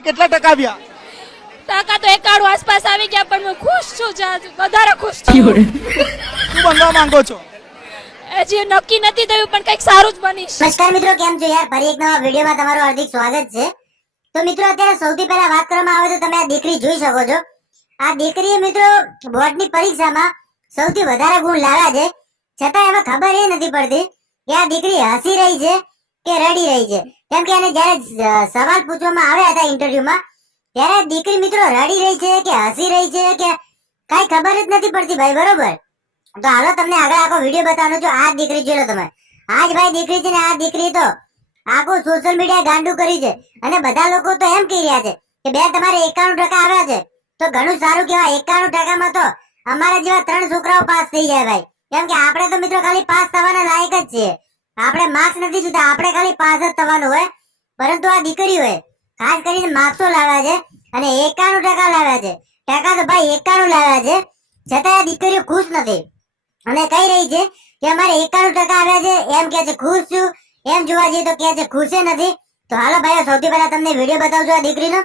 પછી કેટલા ટકા આવ્યા? ટકા તો 91 આસપાસ આવી ગયા, પણ હું ખુશ છું, વધારે ખુશ છું. શું બનવા માંગો છો? હજી નક્કી નથી થયું, પણ કંઈક સારું જ બનીશ. નમસ્કાર મિત્રો, કેમ છો યાર? ફરી એક નવા વિડીયોમાં તમારું હાર્દિક સ્વાગત છે. તો મિત્રો, અત્યારે સૌથી પહેલા વાત કરવામાં આવે તો તમે આ દીકરી જોઈ શકો છો. આ દીકરીએ મિત્રો બોર્ડની પરીક્ષામાં સૌથી વધારે ગુણ લાવ્યા છે, છતાં એમાં ખબર એ નથી પડતી કે આ દીકરી હસી રહી છે કે રડી રહી છે. કેમ કે એને જ્યારે સવાલ પૂછવામાં આવ્યા હતા ઇન્ટરવ્યુમાં, ત્યારે દીકરી મિત્રો રડી રહી છે કે હસી રહી છે કે કઈ ખબર જ નથી પડતી ભાઈ, બરોબર? તો હાલો તમને આગળ આખો વિડીયો બતાવવાનો છું. આ દીકરી જોઈ લો તમે. આ જ ભાઈ દીકરી છે ને આ દીકરી તો આખું સોશિયલ મીડિયા ગાંડું કરી છે, અને બધા લોકો તો એમ કહી રહ્યા છે કે બે તમારે 91% આવ્યા છે તો ઘણું સારું કહેવાય. 91%માં તો અમારા જેવા 3 છોકરાઓ પાસ થઈ જાય ભાઈ. કેમ કે આપણે તો મિત્રો ખાલી પાસ થવાના લાયક જ છીએ. આપણે માર્ક્સ નથી જોતા, આપણે ખાલી પાસ જ થવાનું હોય. પરંતુ આ દીકરીઓએ ખાસ કરીને માર્ક્સો લાવ્યા છે અને 91% લાવ્યા છે. ટકા તો ભાઈ 91 લાવ્યા છે, છતાં આ દીકરીઓ ખુશ નથી અને કહી રહી છે કે અમારે 91% આવ્યા છે, એમ કે છે ખુશ છું. એમ જોવા જઈએ તો કે છે ખુશ નથી. તો હાલો ભાઈઓ, સૌથી પહેલા તમને વિડીયો બતાવજો આ દીકરીનો.